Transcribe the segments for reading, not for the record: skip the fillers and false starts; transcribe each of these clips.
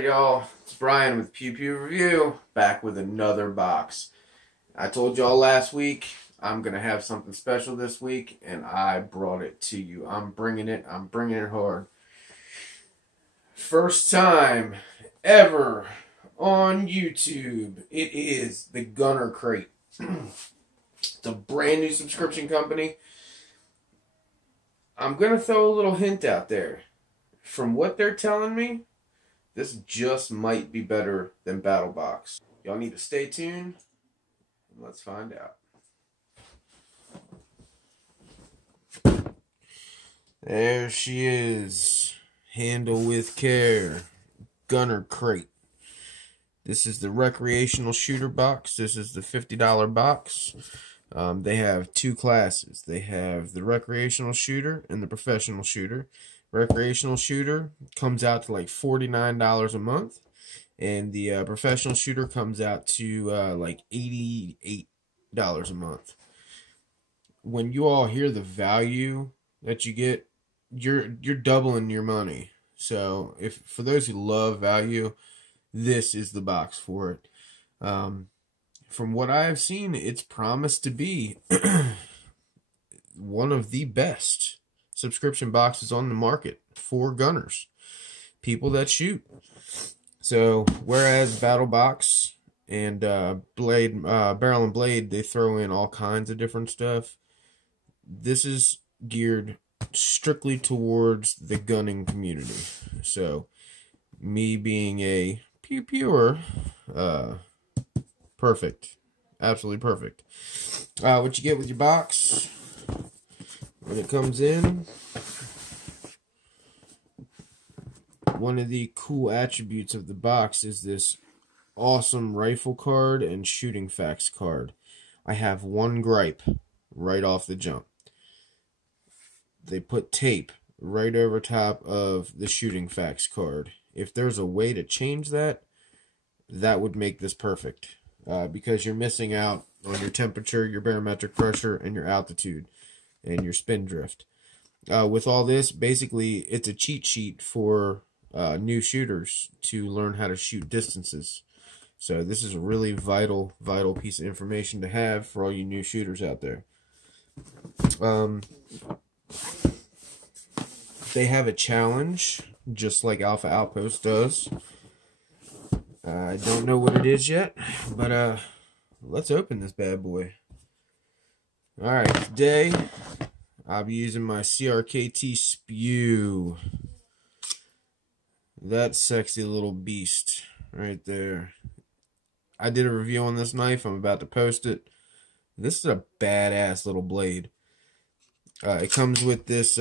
Alright, y'all. It's Brian with Pew Pew Review, back with another box. I told y'all last week I'm going to have something special this week, and I brought it to you. I'm bringing it hard. First time ever on YouTube, it is the Crkt. It's a brand new subscription company. I'm going to throw a little hint out there. From what they're telling me, this just might be better than BattleBox. Y'all need to stay tuned, and let's find out. There she is. Handle with care. Crkt. This is the recreational shooter box. This is the $50 box. They have two classes. They have the recreational shooter and the professional shooter. Recreational shooter comes out to like $49 a month, and the professional shooter comes out to like $88 a month. When you all hear the value that you get, you're doubling your money. So for those who love value, this is the box for it. From what I have seen, it's promised to be one of the best subscription boxes on the market for gunners, people that shoot. So whereas BattleBox and Barrel and Blade, they throw in all kinds of different stuff, this is geared strictly towards the gunning community. So me being a pewer, perfect, absolutely perfect. What you get with your box when it comes in, one of the cool attributes of the box is this awesome rifle card and shooting facts card. I have one gripe right off the jump. They put tape right over top of the shooting facts card. If there's a way to change that, that would make this perfect. Because you're missing out on your temperature, your barometric pressure, and your altitude, and your spin drift. With all this, basically, it's a cheat sheet for new shooters to learn how to shoot distances. So this is a really vital piece of information to have for all you new shooters out there. They have a challenge, just like Alpha Outpost does. I don't know what it is yet, but let's open this bad boy. Alright, today I'll be using my Crkt Spew. That sexy little beast right there. I did a review on this knife. I'm about to post it. This is a badass little blade. It comes with this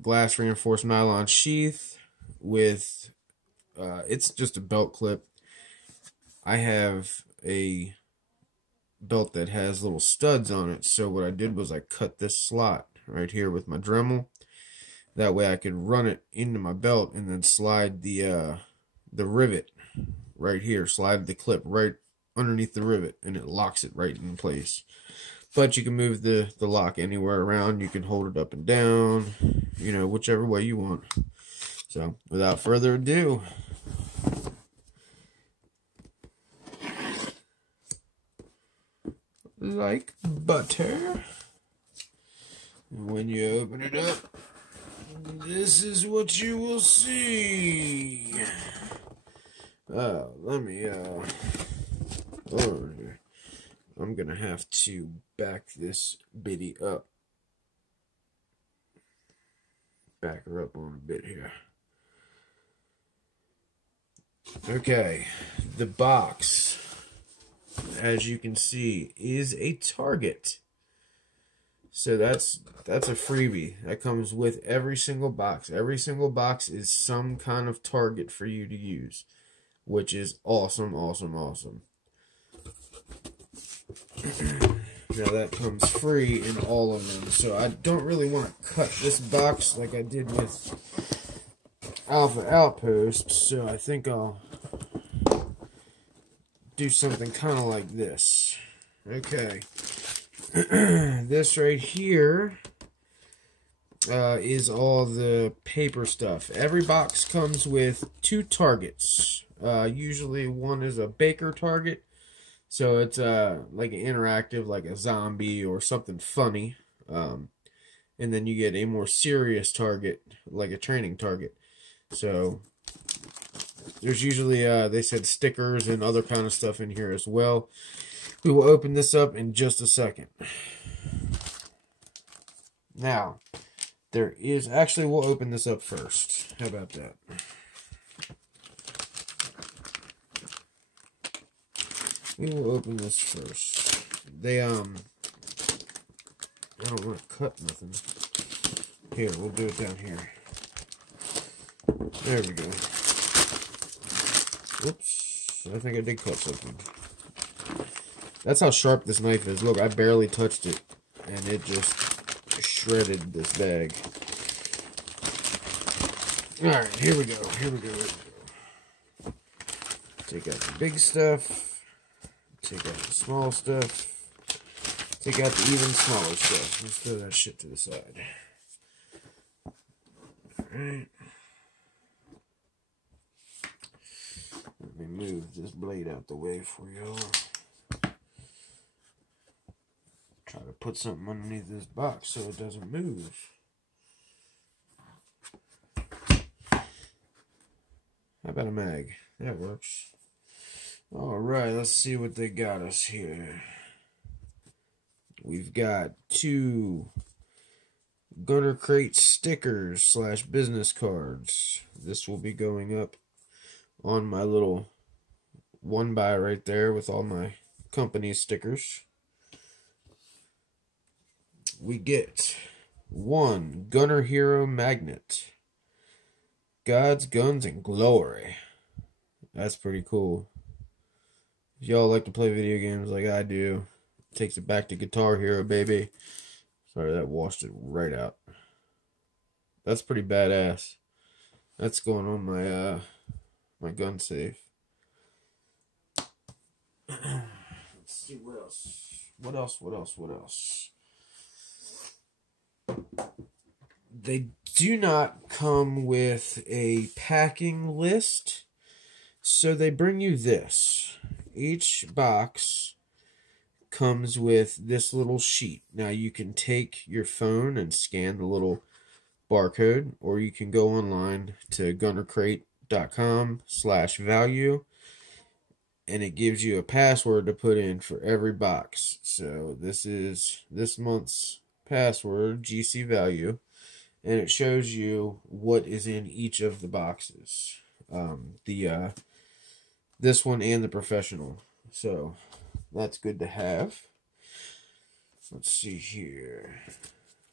glass reinforced nylon sheath with, it's just a belt clip. I have a belt that has little studs on it, so what I did was I cut this slot right here with my Dremel. That way I could run it into my belt and then slide the rivet right here, slide the clip right underneath the rivet, and it locks it right in place. But you can move the lock anywhere around. You can hold it up and down, you know, whichever way you want. So without further ado, like butter, when you open it up, this is what you will see. Let me I'm gonna have to back this bitty up. Back her up on a bit here. Okay, the box, as you can see, is a target. So that's a freebie. That comes with every single box. Every single box is some kind of target for you to use, which is awesome, awesome, awesome. Now that comes free in all of them. So I don't really want to cut this box like I did with Alpha Outpost. So I think I'll do something kind of like this. Okay. This right here is all the paper stuff. Every box comes with 2 targets. Usually one is a baker target, so it's like an interactive, like a zombie or something funny. And then you get a more serious target, like a training target. So there's usually, they said stickers and other kind of stuff in here as well. We will open this up in just a second. Now, there is, actually we'll open this up first. How about that? We will open this first. They, I don't want to cut nothing. Here, we'll do it down here. There we go. Whoops. I think I did cut something. That's how sharp this knife is. Look, I barely touched it, and it just shredded this bag. Alright, here we go. Here we go. Take out the big stuff. Take out the small stuff. Take out the even smaller stuff. Let's throw that shit to the side. Alright. Let me move this blade out the way for y'all. Try to put something underneath this box so it doesn't move. How about a mag? That works. Alright, let's see what they got us here. We've got 2 Crkt stickers / business cards. This will be going up on my little 1x right there with all my company stickers. We get 1 Gunner Hero magnet. God's Guns and Glory. That's pretty cool. If y'all like to play video games like I do, takes it back to Guitar Hero, baby. Sorry, that washed it right out. That's pretty badass. That's going on my my gun safe. Let's see what else. What else? They do not come with a packing list, so they bring you this. Each box comes with this little sheet. Now you can take your phone and scan the little barcode, or you can go online to gunnercrate.com/value, and it gives you a password to put in for every box. So this is this month's password, GC value, and it shows you what is in each of the boxes. This one and the professional. So that's good to have. Let's see here.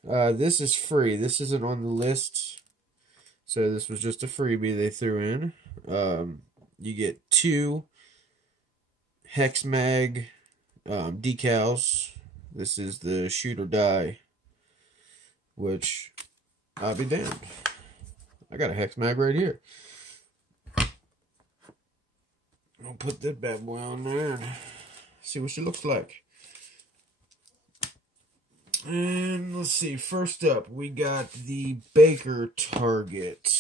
This is free. This isn't on the list. So this was just a freebie they threw in. You get 2 Hex Mag decals. This is the shoot or die, which I'll be damned. I got a Hex Mag right here. I'll put that bad boy on there and see what she looks like. And let's see, first up, we got the Baker Target.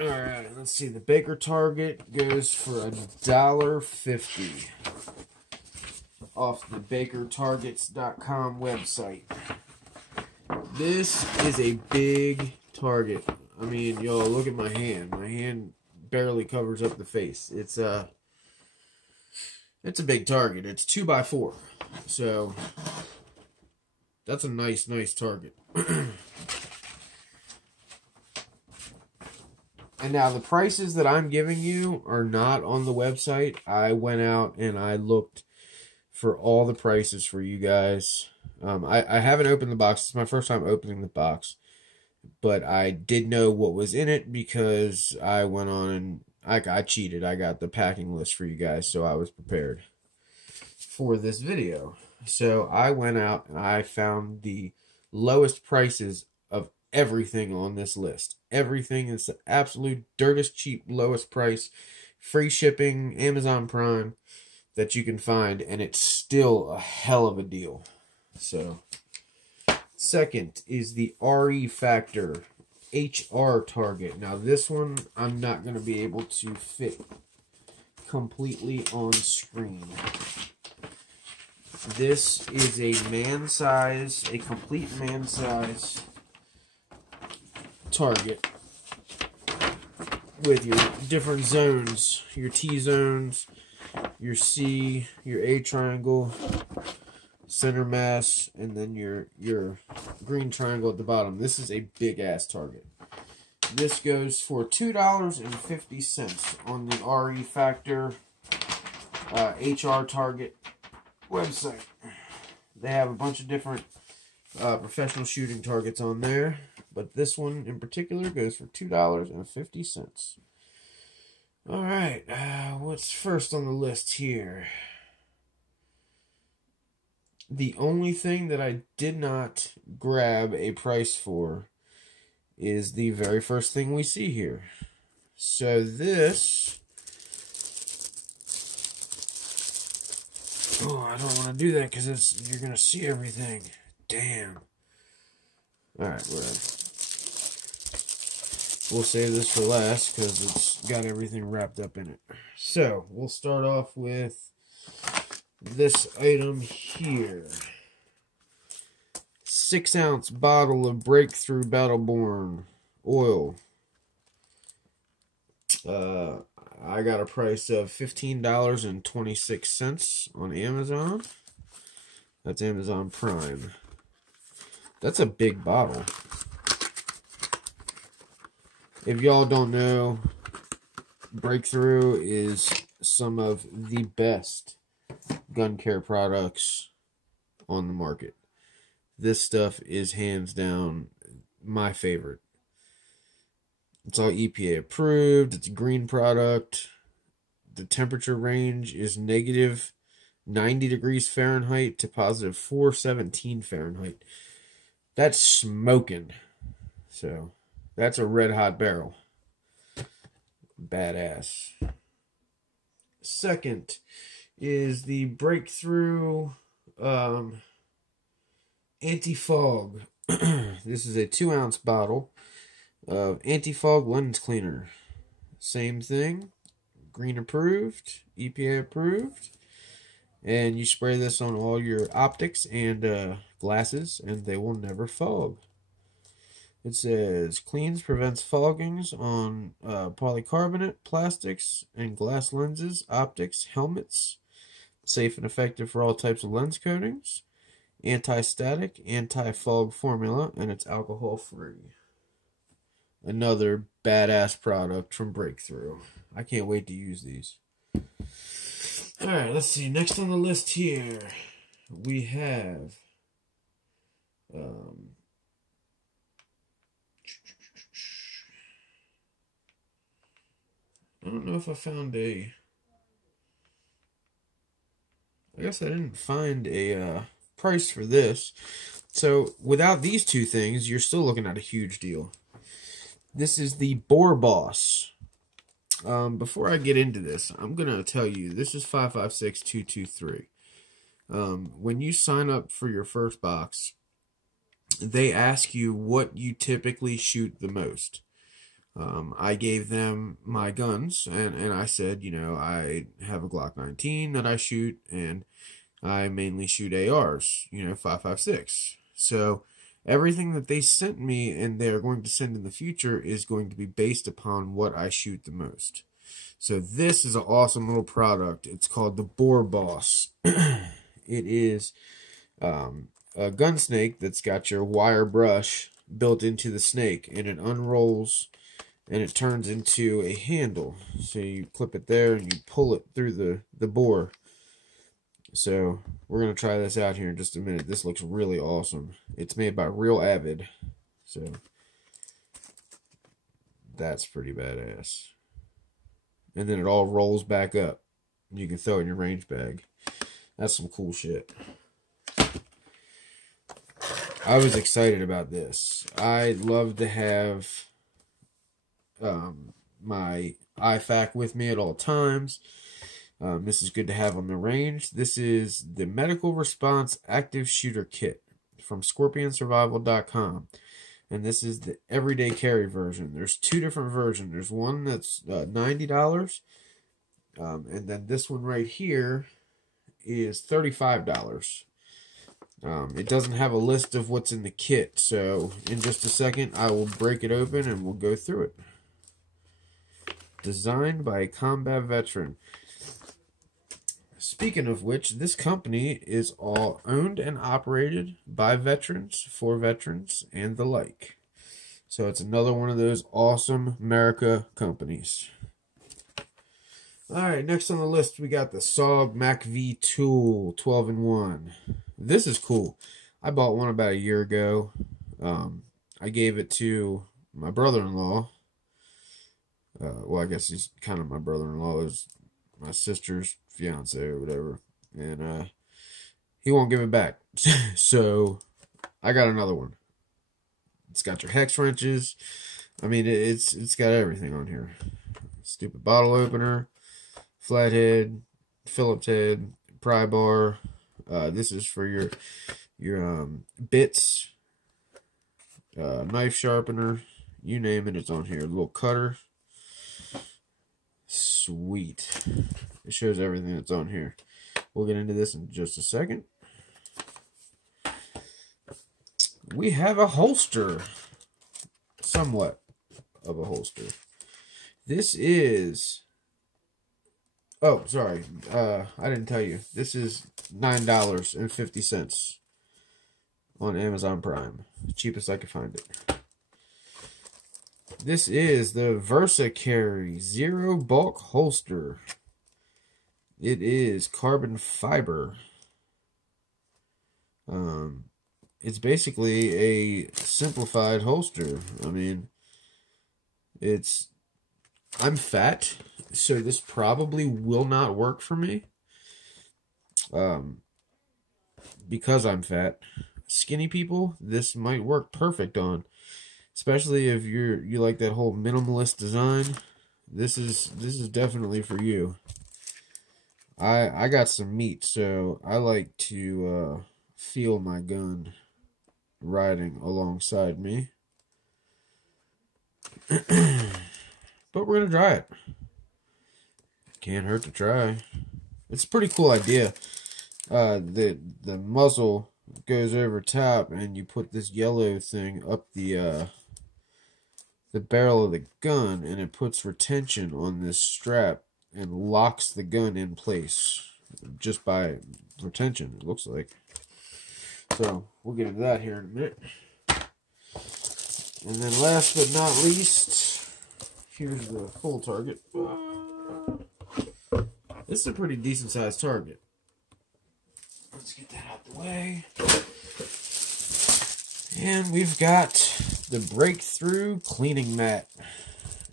Alright, let's see, the Baker Target goes for $1.50 off the bakertargets.com website. This is a big target. I mean, y'all, look at my hand. My hand barely covers up the face. It's a big target. It's 2x4. So that's a nice target. And now the prices that I'm giving you are not on the website. I went out and I looked for all the prices for you guys. I haven't opened the box. It's my first time opening the box. But I did know what was in it because I went on and I cheated. I got the packing list for you guys, so I was prepared for this video. So I went out and I found the lowest prices of everything on this list. Everything is the absolute dirtest cheap, lowest price, free shipping, Amazon Prime that you can find, and it's still a hell of a deal. So, second is the RE Factor HR target. Now, this one I'm not going to be able to fit completely on screen. This is a complete man size target with your different zones, your T zones, your C, your A triangle, center mass, and then your green triangle at the bottom. This is a big ass target. This goes for $2.50 on the RE Factor HR Target website. They have a bunch of different professional shooting targets on there, but this one in particular goes for $2.50. Alright, what's first on the list here? The only thing that I did not grab a price for is the very first thing we see here. So this... Oh, I don't want to do that because you're going to see everything. Damn. Alright, we'll save this for last because it's got everything wrapped up in it. So, we'll start off with this item here. 6-ounce bottle of Breakthrough Battleborn oil. I got a price of $15.26 on Amazon. That's Amazon Prime. That's a big bottle. If y'all don't know, Breakthrough is some of the best gun care products on the market. This stuff is hands down my favorite. It's all EPA approved. It's a green product. The temperature range is negative 90 degrees Fahrenheit to positive 417 Fahrenheit. That's smoking. So, that's a red hot barrel. Badass. Second is the Breakthrough Anti-Fog. This is a 2-ounce bottle of Anti-Fog lens cleaner. Same thing. Green approved. EPA approved. And you spray this on all your optics and glasses, and they will never fog. It says, cleans, prevents foggings on polycarbonate, plastics, and glass lenses, optics, helmets. Safe and effective for all types of lens coatings. Anti-static, anti-fog formula, and it's alcohol-free. Another badass product from Breakthrough. I can't wait to use these. Alright, let's see. Next on the list here, we have... I don't know if I found a... I guess I didn't find a price for this. So, without these two things, you're still looking at a huge deal. This is the Boar Boss. Before I get into this, I'm going to tell you, this is 556223. When you sign up for your first box, they ask you what you typically shoot the most. I gave them my guns, and I said, you know, I have a Glock 19 that I shoot, and I mainly shoot ARs, you know, 5.56. So, everything that they sent me and they're going to send in the future is going to be based upon what I shoot the most. So, this is an awesome little product. It's called the Boar Boss. It is a gun snake that's got your wire brush built into the snake, and it unrolls and it turns into a handle. So you clip it there and you pull it through the bore. So we're going to try this out here in just a minute. This looks really awesome. It's made by Real Avid. So that's pretty badass. And then it all rolls back up. You can throw it in your range bag. That's some cool shit. I was excited about this. I love to have my IFAK with me at all times. This is good to have on the range. This is the Medical Response Active Shooter Kit from ScorpionSurvival.com. And this is the everyday carry version. There's two different versions. There's one that's $90. And then this one right here is $35. It doesn't have a list of what's in the kit. So in just a second, I will break it open and we'll go through it. Designed by a combat veteran. Speaking of which, this company is all owned and operated by veterans, for veterans, and the like. So it's another one of those awesome America companies. Alright, next on the list we got the SOG MAC-V Tool 12-in-1. This is cool. I bought one about a year ago. I gave it to my brother-in-law. Well, I guess he's kind of my brother-in-law. Is my sister's fiance or whatever, and he won't give it back. So I got another one. It's got your hex wrenches. I mean, it's got everything on here. Stupid bottle opener, flathead, Phillips head, pry bar. This is for your bits, knife sharpener, you name it, it's on here. A little cutter. Sweet. It shows everything that's on here. We'll get into this in just a second. We have a holster. Somewhat of a holster. This is... Oh, sorry. I didn't tell you. This is $9.50 on Amazon Prime. Cheapest I could find it. This is the Versa Carry Zero Bulk Holster. It is carbon fiber. It's basically a simplified holster. I mean, I'm fat, so this probably will not work for me. Because I'm fat. Skinny people, this might work perfect on. Especially if you like that whole minimalist design. This is definitely for you. I got some meat, so I like to feel my gun riding alongside me. But we're gonna try it. Can't hurt to try. It's a pretty cool idea. The muzzle goes over top, and you put this yellow thing up the barrel of the gun, and it puts retention on this strap and locks the gun in place just by retention, it looks like. So we'll get into that here in a minute. And then last but not least, here's the full target. This is a pretty decent sized target. Let's get that out the way. And we've got the Breakthrough Cleaning Mat.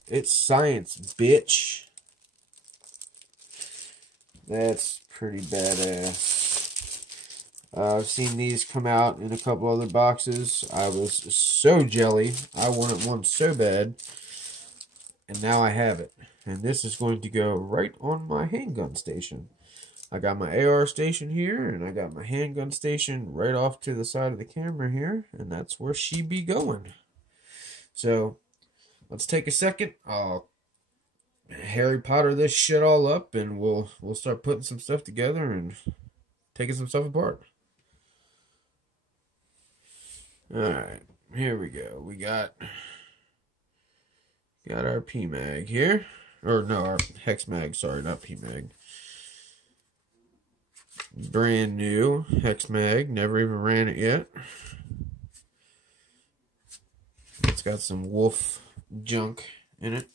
It's science, bitch. That's pretty badass. I've seen these come out in a couple other boxes. I was so jelly. I wanted one so bad. And now I have it. And this is going to go right on my handgun station. I got my AR station here, and I got my handgun station right off to the side of the camera here, and that's where she be going. So, let's take a second. I'll Harry Potter this shit all up, and we'll start putting some stuff together and taking some stuff apart. Alright, here we go. We got our PMag here. Or no, our Hex Mag, sorry, not PMag. Brand new Hex Mag, never even ran it yet. It's got some wolf junk in it.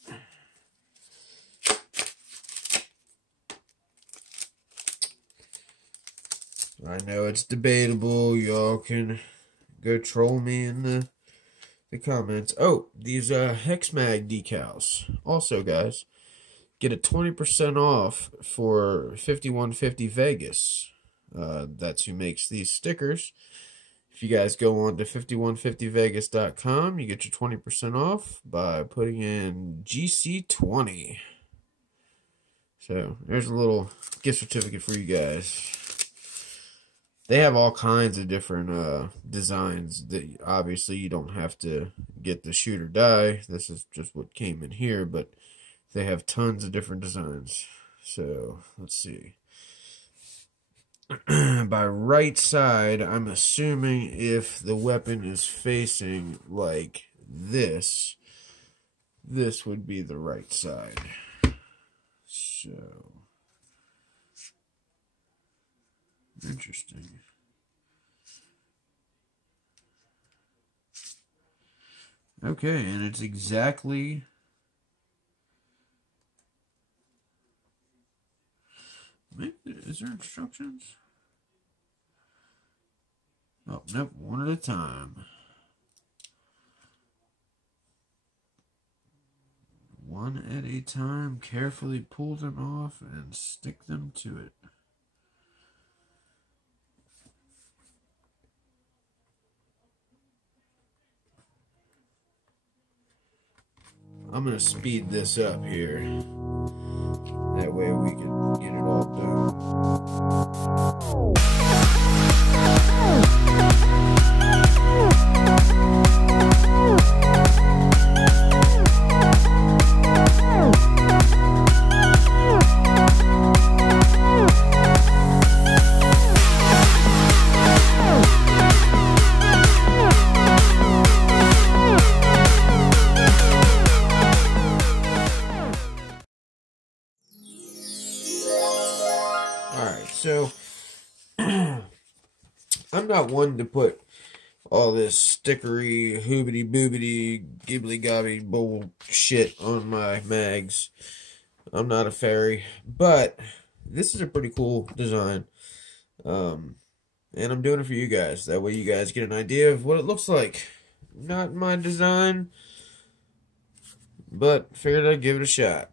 I know it's debatable. Y'all can go troll me in the comments. Oh, these Hex Mag decals. Also, guys, get a 20% off for 5150 Vegas. That's who makes these stickers. If you guys go on to 5150vegas.com, you get your 20% off by putting in GC20. So there's a little gift certificate for you guys. They have all kinds of different designs that obviously you don't have to get the shoot or die. This is just what came in here, but they have tons of different designs. So let's see. By right side, I'm assuming if the weapon is facing like this, this would be the right side. So interesting. Okay, and it's exactly is there instructions? Oh, nope, one at a time. One at a time, carefully pull them off and stick them to it. I'm going to speed this up here. That way we can get it all So, I'm not one to put all this stickery, hoobity boobity, gibbly gobby bullshit on my mags. I'm not a fairy, but this is a pretty cool design. And I'm doing it for you guys. That way you guys get an idea of what it looks like. Not my design, but figured I'd give it a shot.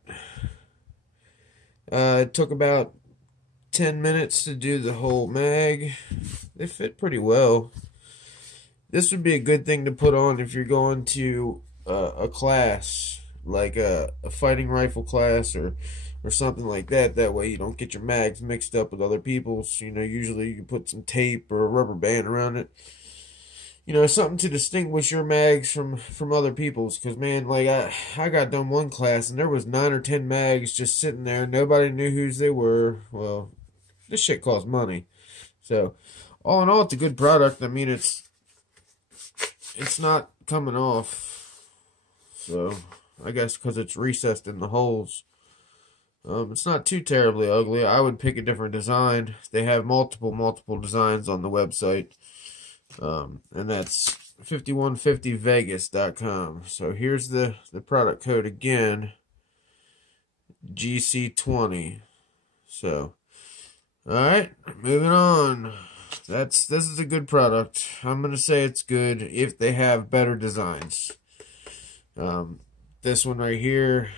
It took about 10 minutes to do the whole mag. They fit pretty well. This would be a good thing to put on if you're going to a class, like a fighting rifle class or something like that. That way you don't get your mags mixed up with other people's. You know, usually you can put some tape or a rubber band around it. You know, something to distinguish your mags from other people's. Because, man, like, I got done one class and there was 9 or 10 mags just sitting there. Nobody knew whose they were. Well, this shit costs money. So, all in all, it's a good product. I mean, it's not coming off. So, I guess because it's recessed in the holes. It's not too terribly ugly. I would pick a different design. They have multiple designs on the website. And that's 5150vegas.com. So, here's the product code again. GC20. So, alright, moving on. This is a good product. I'm going to say it's good if they have better designs. This one right here,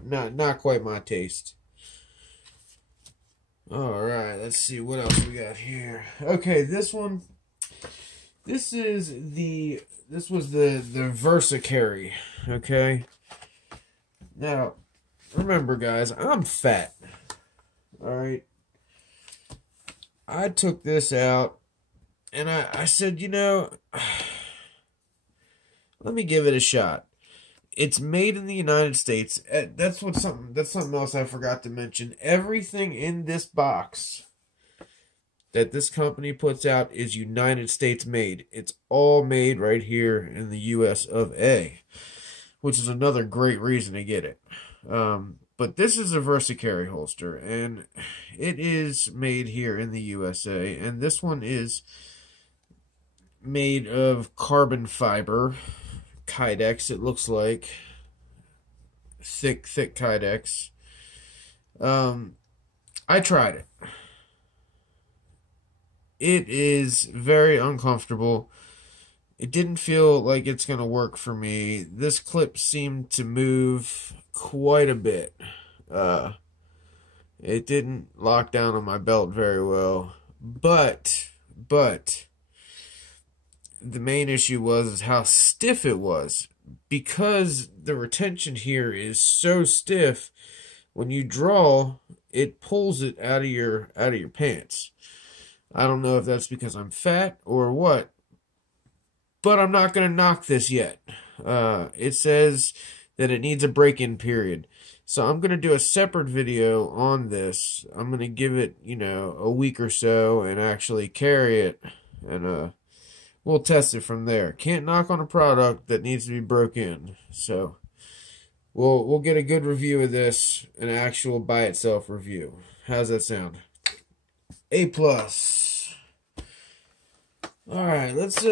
not quite my taste. Alright, let's see what else we got here. Okay, this one, this was the Versa Carry, okay? Now, remember guys, I'm fat. Alright. I took this out and I said, you know, let me give it a shot. It's made in the United States. That's something else I forgot to mention. Everything in this box that this company puts out is United States made. It's all made right here in the US of A, which is another great reason to get it. But this is a Versa Carry holster, and it is made here in the USA, and this one is made of carbon fiber Kydex, it looks like. Thick Kydex. I tried it. It is very uncomfortable. It didn't feel like it's going to work for me. This clip seemed to move quite a bit. It didn't lock down on my belt very well. But the main issue was how stiff it was. because the retention here is so stiff, when you draw, it pulls it out of your pants. I don't know if that's because I'm fat or what, but I'm not going to knock this yet. It says that it needs a break-in period. So I'm going to do a separate video on this. I'm going to give it, you know, a week or so and actually carry it, and we'll test it from there. Can't knock on a product that needs to be broke in. So we'll get a good review of this, an actual by itself review. How's that sound? A+. All right, let's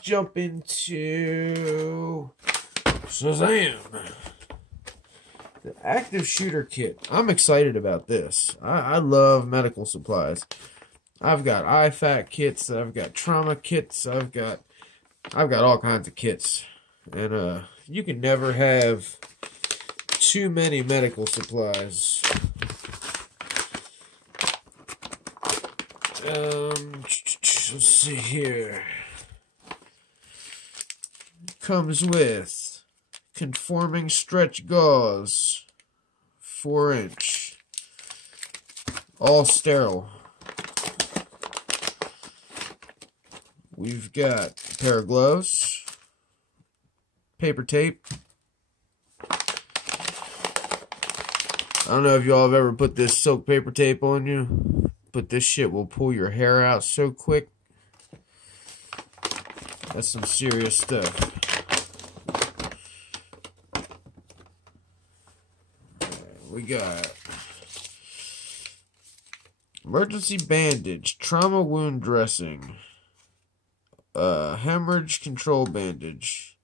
jump into Shazam. The active shooter kit. I'm excited about this. I love medical supplies. I've got IFAK kits, I've got trauma kits, I've got all kinds of kits. And you can never have too many medical supplies. Let's see here. Comes with conforming stretch gauze, 4-inch, all sterile. We've got a pair of gloves, paper tape. I don't know if y'all have ever put this silk paper tape on you, but this shit will pull your hair out so quick. That's some serious stuff. We got emergency bandage, trauma wound dressing, hemorrhage control bandage,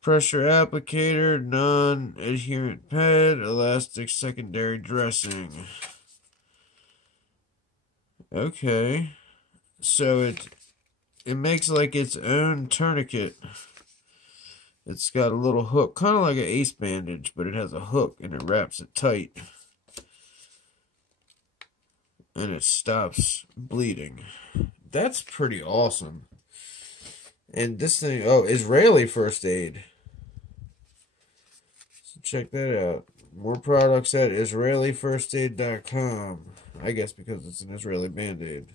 pressure applicator, non-adherent pad, elastic secondary dressing. Okay, so it makes like its own tourniquet. It's got a little hook, kind of like an ace bandage, but it has a hook and it wraps it tight. And it stops bleeding. That's pretty awesome. And this thing, oh, Israeli first aid. So check that out. More products at israelifirstaid.com. I guess because it's an Israeli Band-Aid.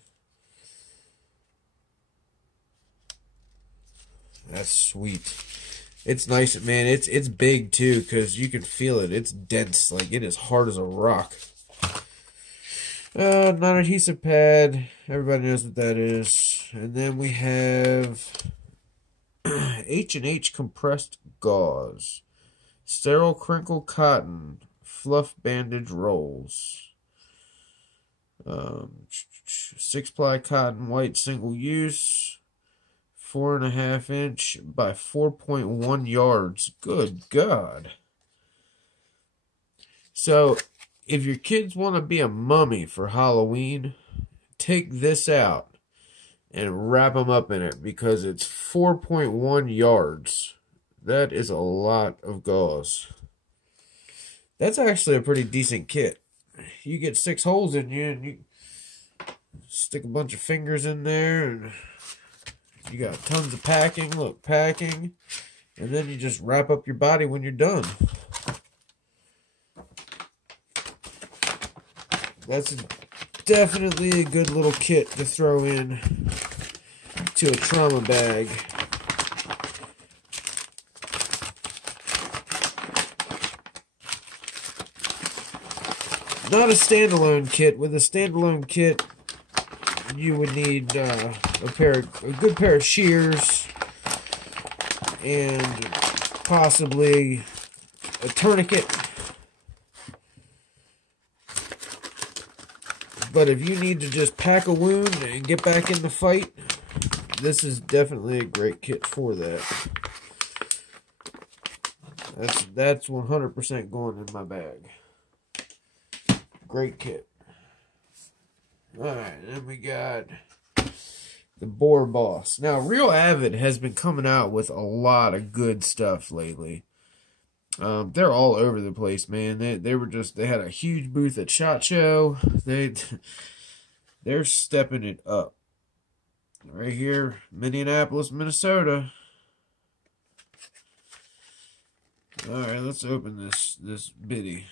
That's sweet. It's nice, man. It's big too, because you can feel it. It's dense, like it is hard as a rock. Non-adhesive pad. Everybody knows what that is. And then we have H&H compressed gauze, sterile crinkle cotton, fluff bandage rolls, 6-ply cotton white single use, 4.5 inch by 4.1 yards. Good God. So, if your kids want to be a mummy for Halloween, take this out and wrap them up in it, because it's 4.1 yards. That is a lot of gauze. That's actually a pretty decent kit. You get 6 holes in you, and you stick a bunch of fingers in there, and you got tons of packing. Look, packing. And then you just wrap up your body when you're done. That's definitely a good little kit to throw in to a trauma bag. Not a standalone kit. With a standalone kit, you would need a good pair of shears and possibly a tourniquet. But if you need to just pack a wound and get back in the fight, this is definitely a great kit for that. That's 100% going in my bag. Great kit. Alright, then we got the Boar Boss. Now, Real Avid has been coming out with a lot of good stuff lately. They're all over the place, man. They had a huge booth at SHOT Show. They're stepping it up. Right here, Minneapolis, Minnesota. Alright, let's open this bitty.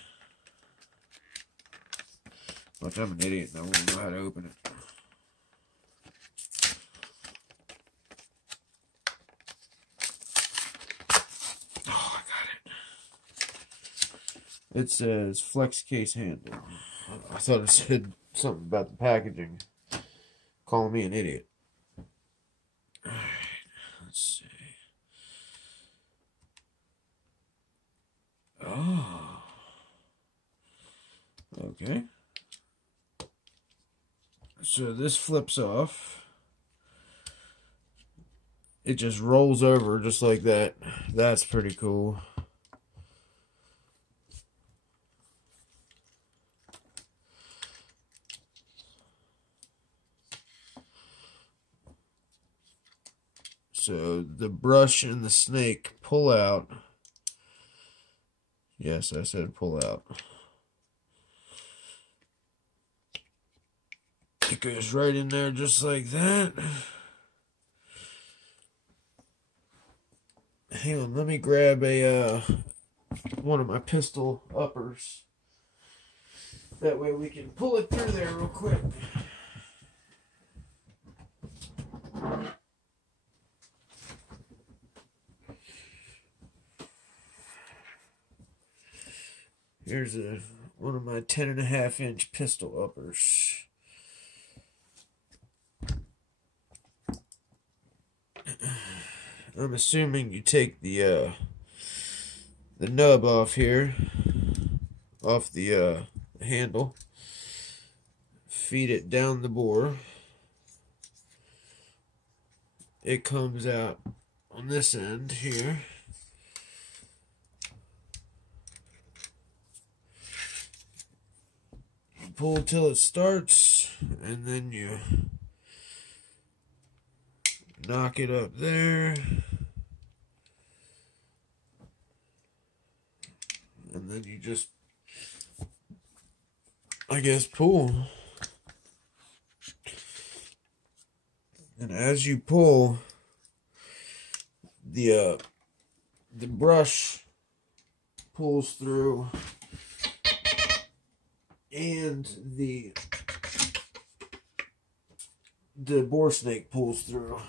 Which I'm an idiot and I won't know how to open it. Oh, I got it. It says flex case handle. I thought it said something about the packaging. Calling me an idiot. Alright, let's see. Oh. Okay. So this flips off. It just rolls over just like that. That's pretty cool. So the brush and the snake pull out. Yes, I said pull out. It goes right in there just like that. Hang on, let me grab a one of my pistol uppers. That way we can pull it through there real quick. Here's one of my 10.5-inch pistol uppers. I'm assuming you take the nub off here, off the handle, feed it down the bore. It comes out on this end here. You pull till it starts, and then you knock it up there. And then you just, I guess, pull. And as you pull, the brush pulls through, and the bore snake pulls through.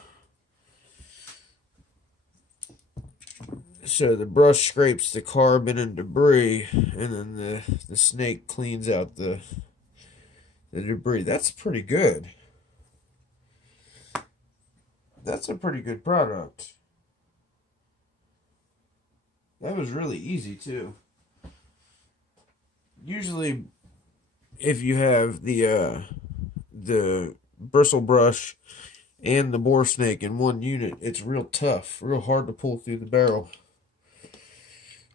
So the brush scrapes the carbon and debris, and then the snake cleans out the debris. That's pretty good. That's a pretty good product. That was really easy too. Usually, if you have the bristle brush and the bore snake in one unit, it's real tough, real hard to pull through the barrel.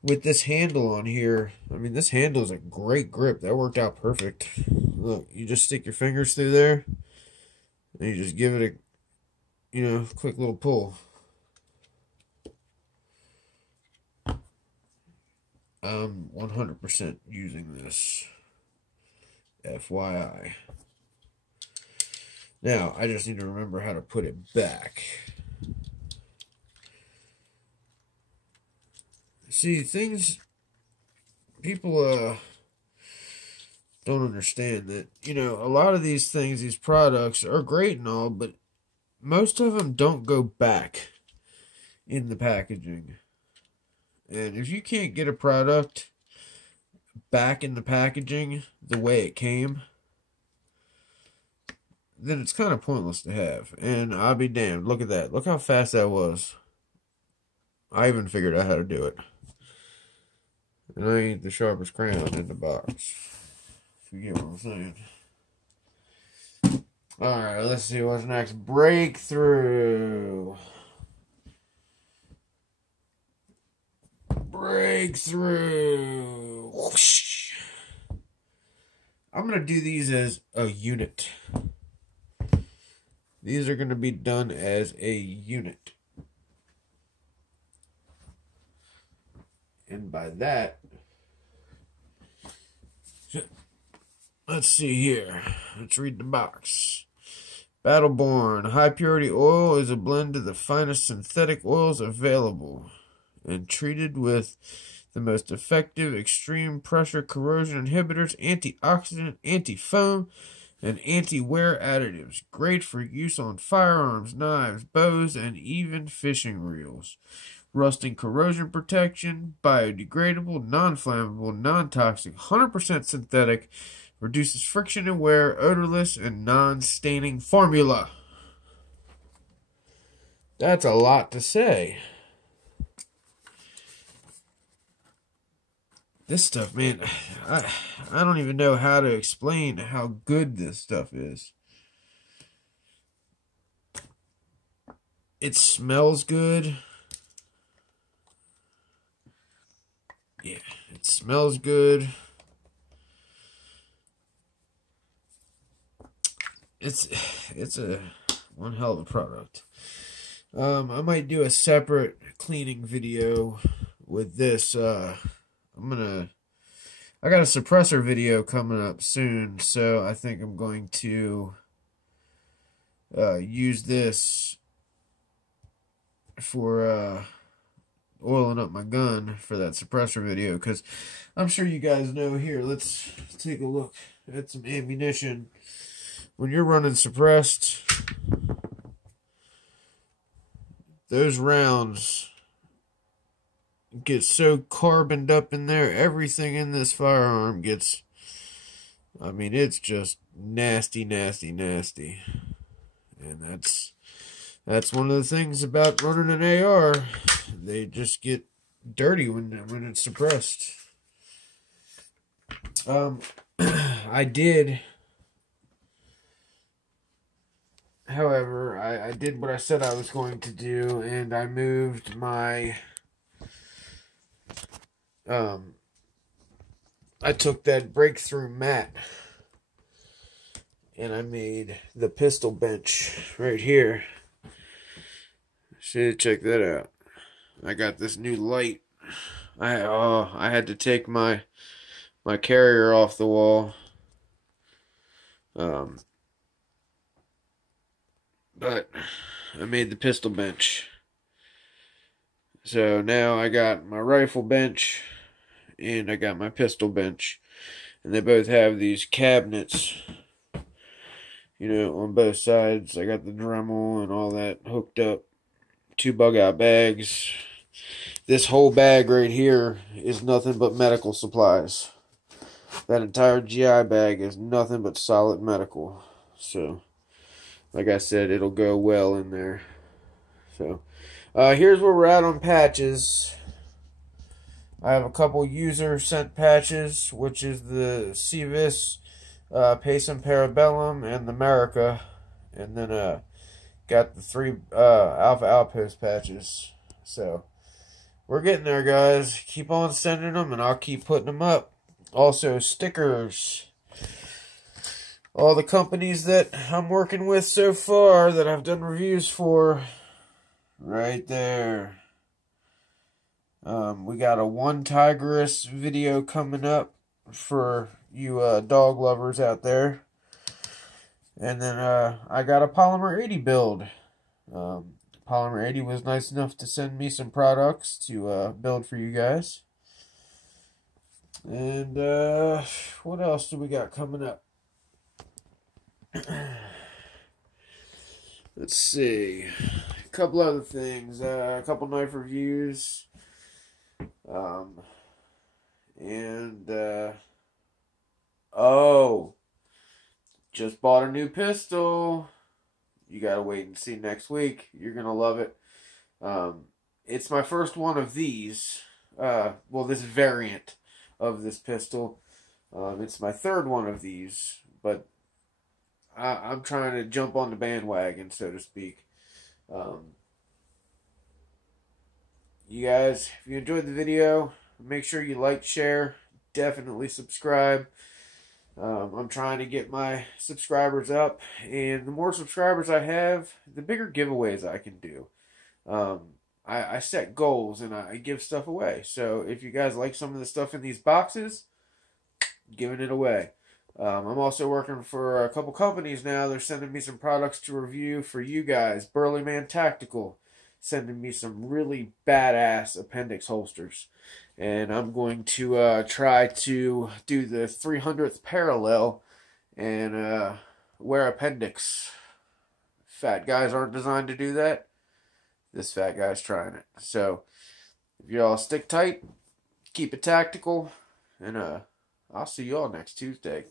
With this handle on here, I mean, this handle is a great grip. That worked out perfect. Look, you just stick your fingers through there, and you just give it a, you know, quick little pull. I'm 100% using this. FYI. Now, I just need to remember how to put it back. See, things, people don't understand that, you know, a lot of these things, these products are great and all, but most of them don't go back in the packaging. And if you can't get a product back in the packaging the way it came, then it's kind of pointless to have. And I'll be damned. Look at that. Look how fast that was. I even figured out how to do it. And I ain't the sharpest crayon in the box. If you get what I'm saying. Alright, let's see what's next. Breakthrough. Breakthrough. Whoosh. I'm going to do these as a unit. These are going to be done as a unit. And by that, let's see here. Let's read the box. Battleborn. High purity oil is a blend of the finest synthetic oils available. and treated with the most effective extreme pressure corrosion inhibitors, antioxidant, anti-foam, and anti-wear additives. Great for use on firearms, knives, bows, and even fishing reels. Rusting corrosion protection, biodegradable, non-flammable, non-toxic, 100% synthetic, reduces friction and wear, odorless, and non-staining formula. That's a lot to say. This stuff, man, I don't even know how to explain how good this stuff is. It smells good. Yeah, it smells good. It's a one hell of a product. I might do a separate cleaning video with this. I got a suppressor video coming up soon, so I think I'm going to use this for oiling up my gun for that suppressor video, because I'm sure you guys know. Here, let's take a look at some ammunition. When you're running suppressed, those rounds get so carboned up in there. Everything in this firearm gets, I mean, it's just nasty, nasty, nasty. And that's one of the things about running an AR. They just get dirty when it's suppressed. I did, however, I did what I said I was going to do, and I moved my, I took that breakthrough mat, and I made the pistol bench right here. Should check that out. I got this new light. I had to take my carrier off the wall. But I made the pistol bench. So now I got my rifle bench and I got my pistol bench. And they both have these cabinets, you know, on both sides. I got the Dremel and all that hooked up. 2 bug out bags. This whole bag right here is nothing but medical supplies. That entire GI bag is nothing but solid medical. So, like I said, it'll go well in there. So, here's where we're at on patches. I have a couple user sent patches, which is the Civis, Pacem Parabellum, and the America. And then, got the 3 Alpha Outpost patches. So, we're getting there, guys. Keep on sending them, and I'll keep putting them up. Also, stickers. All the companies that I'm working with so far that I've done reviews for, right there. We got a One Tigress video coming up for you dog lovers out there. And then I got a Polymer 80 build. Polymer 80 was nice enough to send me some products to build for you guys. And what else do we got coming up? Let's see. A couple other things. A couple knife reviews. Oh, just bought a new pistol. You gotta wait and see next week. You're gonna love it. It's my first one of these. Well, this variant of this pistol. It's my third one of these, but I'm trying to jump on the bandwagon, so to speak. You guys, if you enjoyed the video, make sure you like, share, definitely subscribe. I'm trying to get my subscribers up, and the more subscribers I have, the bigger giveaways I can do. I set goals, and I give stuff away. So if you guys like some of the stuff in these boxes, giving it away. I'm also working for a couple companies now. They're sending me some products to review for you guys. Burly Man Tactical. sending me some really badass appendix holsters. And I'm going to try to do the 300th parallel and wear appendix. Fat guys aren't designed to do that. This fat guy's trying it. So, if y'all stick tight, keep it tactical, and I'll see y'all next Tuesday.